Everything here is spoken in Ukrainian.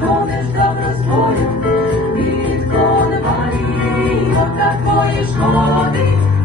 донечка простою, від Марії, отакої шкоди.